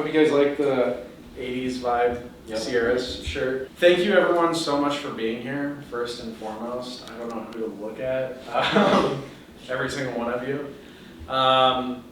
hope you guys like the 80s vibe Sierra's shirt. Thank you everyone so much for being here, first and foremost. I don't know who to look at. Every single one of you.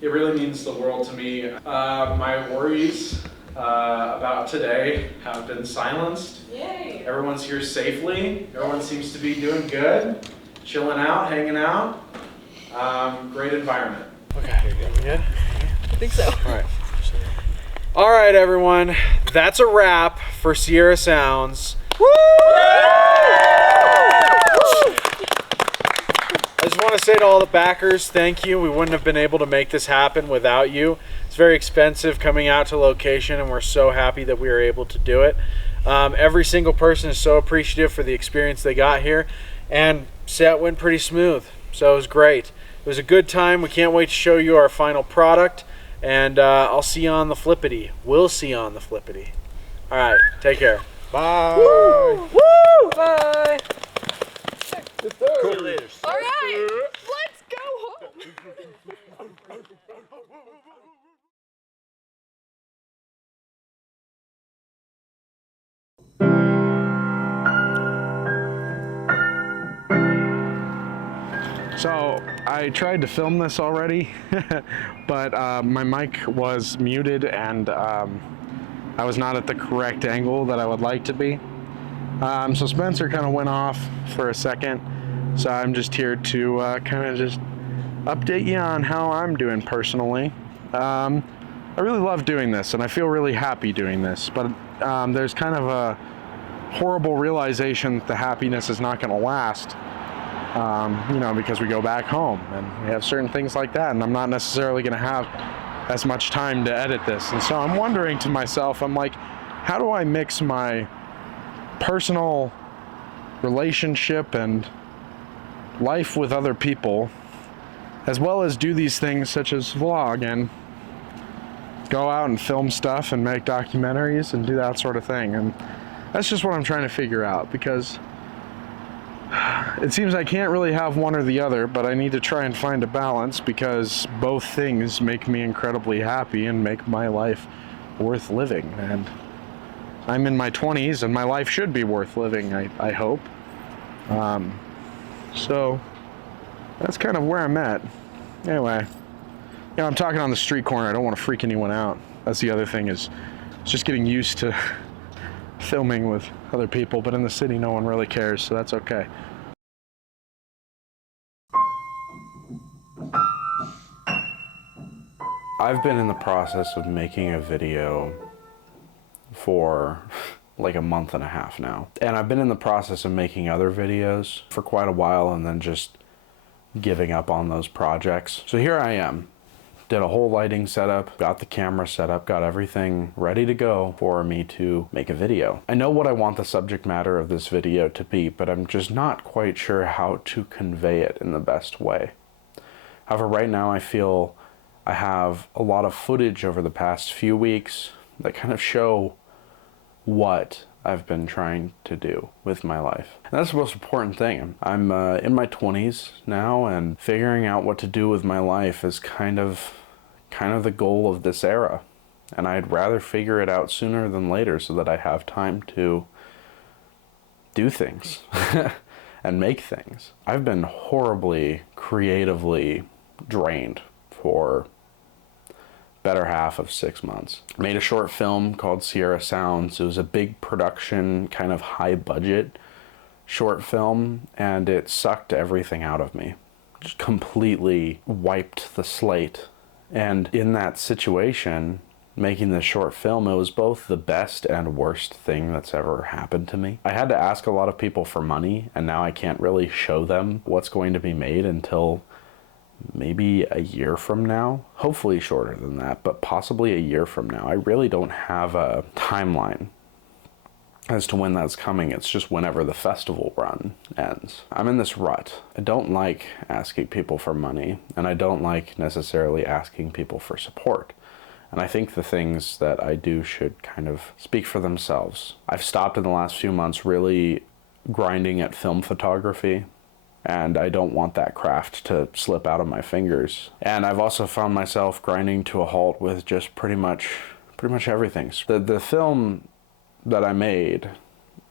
It really means the world to me. My worries about today have been silenced. Yay! Everyone's here safely. Everyone seems to be doing good. Chilling out, hanging out. Great environment. Okay, you good? I think so. All right, everyone. That's a wrap for Sierra Sounds. Woo! I just want to say to all the backers, thank you. We wouldn't have been able to make this happen without you. It's very expensive coming out to location, and we're so happy that we were able to do it. Every single person is so appreciative for the experience they got here, and set went pretty smooth, so it was great. It was a good time. We can't wait to show you our final product, and I'll see you on the flippity. We'll see you on the flippity. All right, take care. Bye. Woo! Woo! Bye. Cool. Later. All right, let's go home. So I tried to film this already, but my mic was muted and I was not at the correct angle that I would like to be. So Spencer kind of went off for a second, so I'm just here to kind of just update you on how I'm doing personally. I really love doing this and I feel really happy doing this, but there's kind of a horrible realization that the happiness is not going to last. You know, because we go back home and we have certain things like that, and I'm not necessarily going to have as much time to edit this. And so I'm wondering to myself, I'm like, how do I mix my personal relationship and life with other people, as well as do these things such as vlog and go out and film stuff and make documentaries and do that sort of thing. And that's just what I'm trying to figure out, because it seems I can't really have one or the other, but I need to try and find a balance, because both things make me incredibly happy and make my life worth living. And I'm in my 20s and my life should be worth living, I hope. So that's kind of where I'm at. Anyway, you know, I'm talking on the street corner. I don't want to freak anyone out. That's the other thing, is just getting used to filming with other people, but in the city no one really cares, so that's okay. I've been in the process of making a video for like a month and a half now, and I've been in the process of making other videos for quite a while and then just giving up on those projects. So here I am. Did a whole lighting setup, got the camera set up, got everything ready to go for me to make a video. I know what I want the subject matter of this video to be, but I'm just not quite sure how to convey it in the best way. However, right now I feel I have a lot of footage over the past few weeks that kind of show what I've been trying to do with my life. And that's the most important thing. I'm in my 20s now, and figuring out what to do with my life is kind of the goal of this era. And I'd rather figure it out sooner than later so that I have time to do things and make things. I've been horribly creatively drained for better half of 6 months. Made a short film called Sierra Sounds. It was a big production, kind of high budget short film, and it sucked everything out of me. Just completely wiped the slate. And in that situation, making this short film, it was both the best and worst thing that's ever happened to me. I had to ask a lot of people for money, and now I can't really show them what's going to be made until maybe a year from now. Hopefully shorter than that, but possibly a year from now. I really don't have a timeline as to when that's coming. It's just whenever the festival run ends. I'm in this rut. I don't like asking people for money, and I don't like necessarily asking people for support. And I think the things that I do should kind of speak for themselves. I've stopped in the last few months really grinding at film photography, and I don't want that craft to slip out of my fingers. And I've also found myself grinding to a halt with just pretty much pretty much everything. The film that I made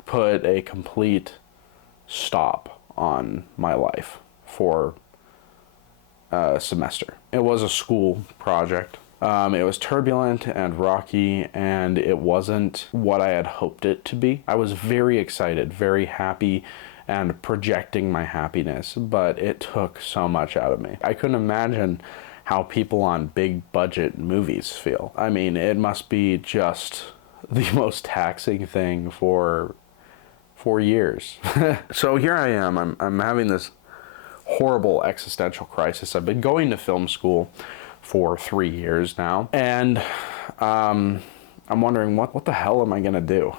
put a complete stop on my life for a semester. It was a school project. It was turbulent and rocky, and it wasn't what I had hoped it to be. I was very excited, very happy, and projecting my happiness, but it took so much out of me. I couldn't imagine how people on big budget movies feel. I mean, it must be just the most taxing thing for 4 years. So here I am, I'm having this horrible existential crisis. I've been going to film school for 3 years now, and I'm wondering what the hell am I gonna do?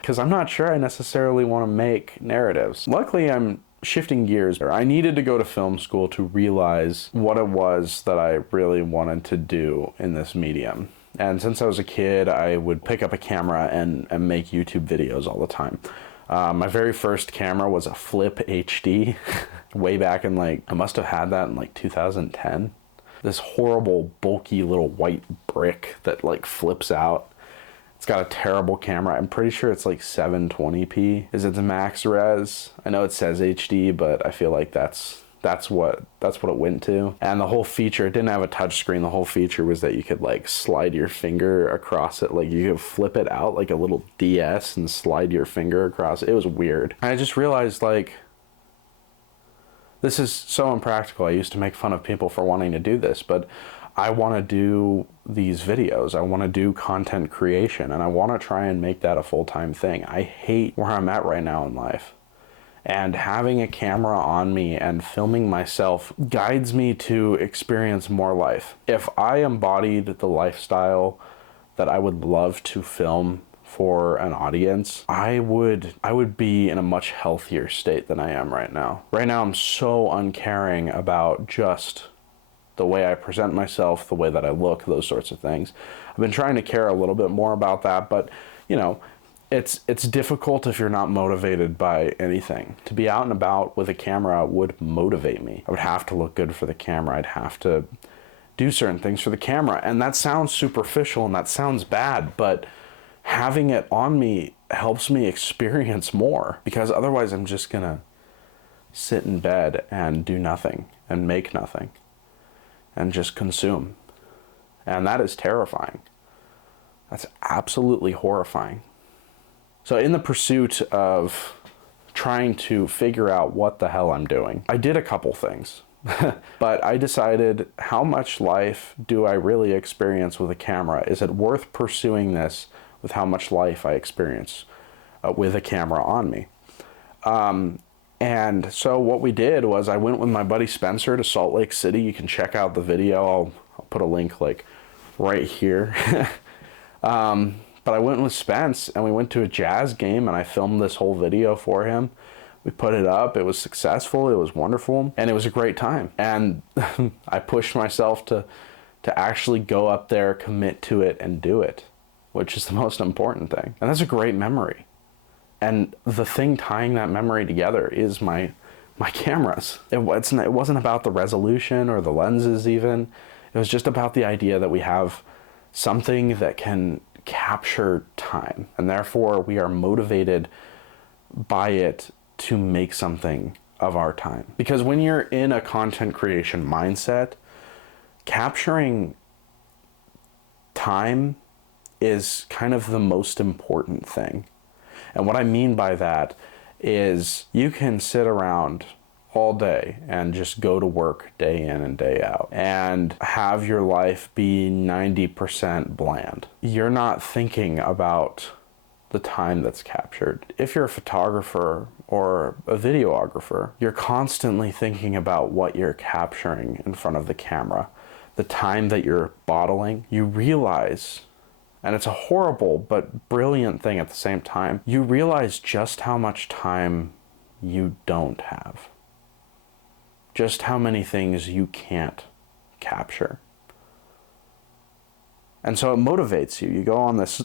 Because I'm not sure I necessarily want to make narratives. Luckily, I'm shifting gears. I needed to go to film school to realize what it was that I really wanted to do in this medium. And since I was a kid, I would pick up a camera and make YouTube videos all the time. My very first camera was a Flip HD way back in I must have had that in 2010. This horrible, bulky little white brick that flips out. It's got a terrible camera. I'm pretty sure it's 720p is its max res. I know it says HD, but I feel like that's what it went to. And the whole feature, it didn't have a touch screen. The whole feature was that you could slide your finger across it. You could flip it out like a little DS and slide your finger across it. It was weird. And I just realized this is so impractical. I used to make fun of people for wanting to do this, but I want to do these videos. I want to do content creation, and I want to try and make that a full-time thing. I hate where I'm at right now in life. And having a camera on me and filming myself guides me to experience more life. If I embodied the lifestyle that I would love to film for an audience, I would be in a much healthier state than I am right now. Right now I'm so uncaring about just the way I present myself, the way that I look, those sorts of things. I've been trying to care a little bit more about that, but it's difficult if you're not motivated by anything. To be out and about with a camera would motivate me. I would have to look good for the camera. I'd have to do certain things for the camera. And that sounds superficial and that sounds bad, but having it on me helps me experience more, because otherwise I'm just gonna sit in bed and do nothing and make nothing and just consume. And that is terrifying. That's absolutely horrifying. So in the pursuit of trying to figure out what the hell I'm doing, I did a couple things. But I decided, how much life do I really experience with a camera? Is it worth pursuing this with how much life I experience with a camera on me? And so what we did was I went with my buddy Spencer to Salt Lake City. You can check out the video. I'll put a link right here. But I went with Spence and we went to a Jazz game and I filmed this whole video for him. We put it up. It was successful. It was wonderful. And it was a great time. And I pushed myself to actually go up there, commit to it, and do it, which is the most important thing. And that's a great memory. And the thing tying that memory together is my cameras. It wasn't about the resolution or the lenses even. It was just about the idea that we have something that can capture time, and therefore we are motivated by it to make something of our time. Because when you're in a content creation mindset, capturing time is kind of the most important thing. And what I mean by that is you can sit around all day and just go to work day in and day out and have your life be 90% bland. You're not thinking about the time that's captured. If you're a photographer or a videographer, you're constantly thinking about what you're capturing in front of the camera, the time that you're bottling. You realize, and it's a horrible but brilliant thing at the same time, you realize just how much time you don't have. Just how many things you can't capture. And so it motivates you. You go on this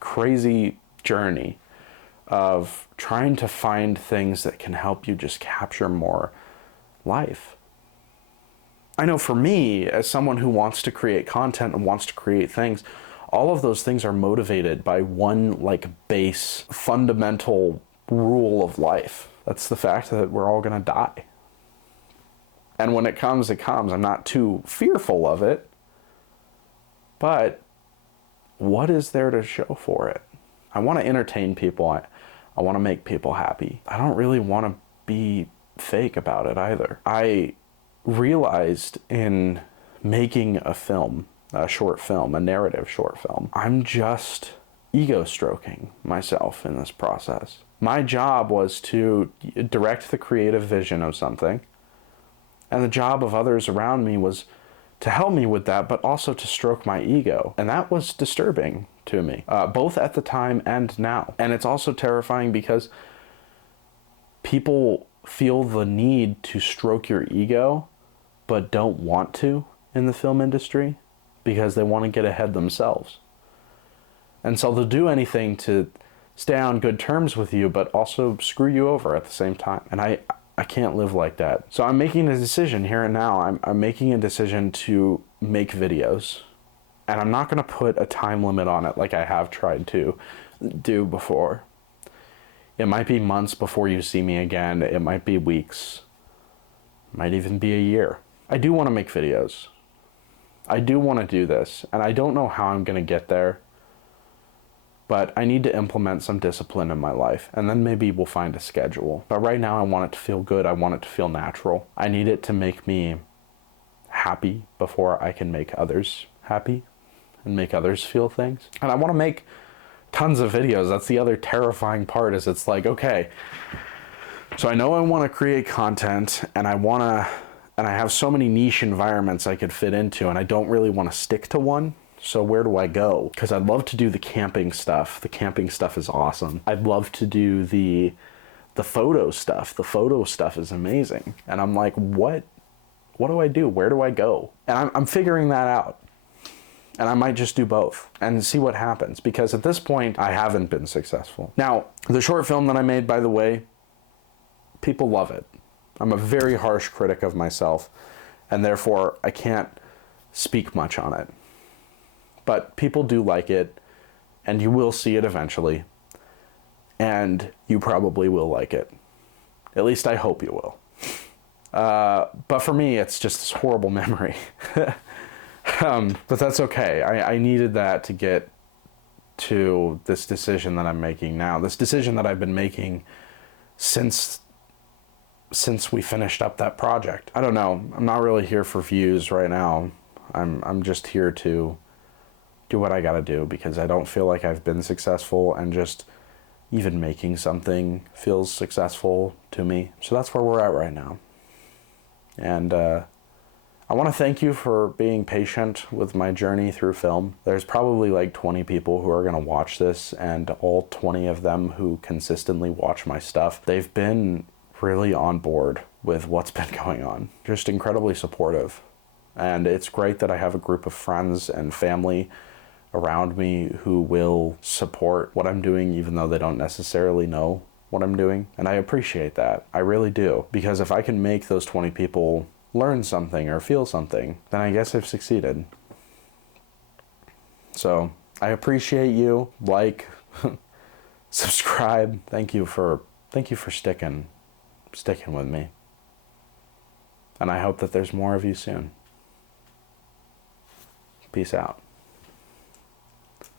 crazy journey of trying to find things that can help you just capture more life. I know for me, as someone who wants to create content and wants to create things, All of those things are motivated by one like base fundamental rule of life. That's the fact that we're all gonna die. And when it comes, it comes. I'm not too fearful of it, but what is there to show for it? I want to entertain people. I want to make people happy. I don't really want to be fake about it either. I realized in making a film, a short film, a narrative short film, I'm just ego stroking myself in this process. My job was to direct the creative vision of something, and the job of others around me was to help me with that, but also to stroke my ego. And that was disturbing to me, both at the time and now. And it's also terrifying because people feel the need to stroke your ego, but don't want to in the film industry because they want to get ahead themselves. And so they'll do anything to stay on good terms with you, but also screw you over at the same time. And I can't live like that. So I'm making a decision here and now. I'm making a decision to make videos. And I'm not going to put a time limit on it like I have tried to do before. It might be months before you see me again. It might be weeks. It might even be a year. I do want to make videos. I do want to do this. And I don't know how I'm going to get there. But I need to implement some discipline in my life, and then maybe we'll find a schedule. But right now I want it to feel good. I want it to feel natural. I need it to make me happy before I can make others happy and make others feel things. And I want to make tons of videos. That's the other terrifying part, is it's like, okay, so I know I want to create content, and I have so many niche environments I could fit into, and I don't really want to stick to one. So where do I go? Because I'd love to do the camping stuff. The camping stuff is awesome. I'd love to do the photo stuff. The photo stuff is amazing. And I'm like, what do I do? Where do I go? And I'm figuring that out. And I might just do both and see what happens. Because at this point, I haven't been successful. Now, the short film that I made, by the way, people love it. I'm a very harsh critic of myself. And therefore, I can't speak much on it. But people do like it, and you will see it eventually, and you probably will like it. At least I hope you will. But for me, it's just this horrible memory. But that's okay. I needed that to get to this decision that I'm making now. This decision that I've been making since we finished up that project. I don't know. I'm not really here for views right now. I'm just here to do what I gotta do, because I don't feel like I've been successful, and just even making something feels successful to me. So that's where we're at right now. And I want to thank you for being patient with my journey through film. There's probably like 20 people who are gonna watch this, and all 20 of them who consistently watch my stuff, they've been really on board with what's been going on. Just incredibly supportive. And it's great that I have a group of friends and family around me who will support what I'm doing, even though they don't necessarily know what I'm doing. And I appreciate that. I really do. Because if I can make those 20 people learn something or feel something, then I guess I've succeeded. So I appreciate you. Like, subscribe. Thank you for sticking with me. And I hope that there's more of you soon. Peace out.